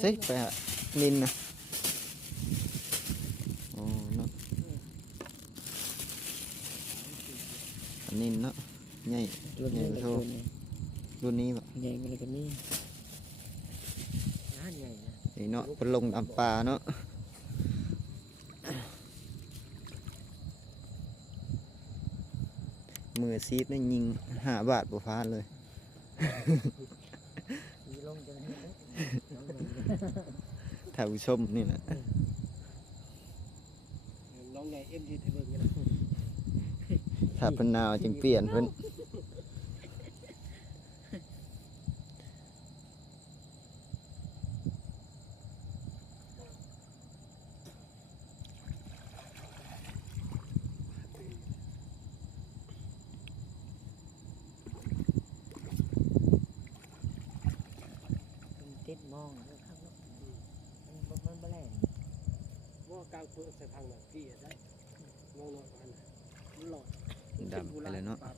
เซ็กไปฮะนินนะโอ้เนาะนินเนาะใหญ่ รุ่นนี้กับรุ่นนี้ รุ่นนี้แบบ ใหญ่กว่านี้ก็มีงานใหญ่นะ นี่เนาะเป็นลงตามป่าเนาะมือซีดนี่ยิง5 บาทบ่พลาดเลย มีลงจังเลย ท่านผู้ชมนี่นะ น้องใหญ่เอ็มดีไทยเบิ่งกันนะ ถ้าเพิ่นหนาวจึงเปลี่ยนเพิ่นติดมองนะครับมันบ่แรงว่ากลางเพื่อใส่ทางหลังพี่ได้มองหน่อยมันหลอด ดำไปเลยเนาะ ปลา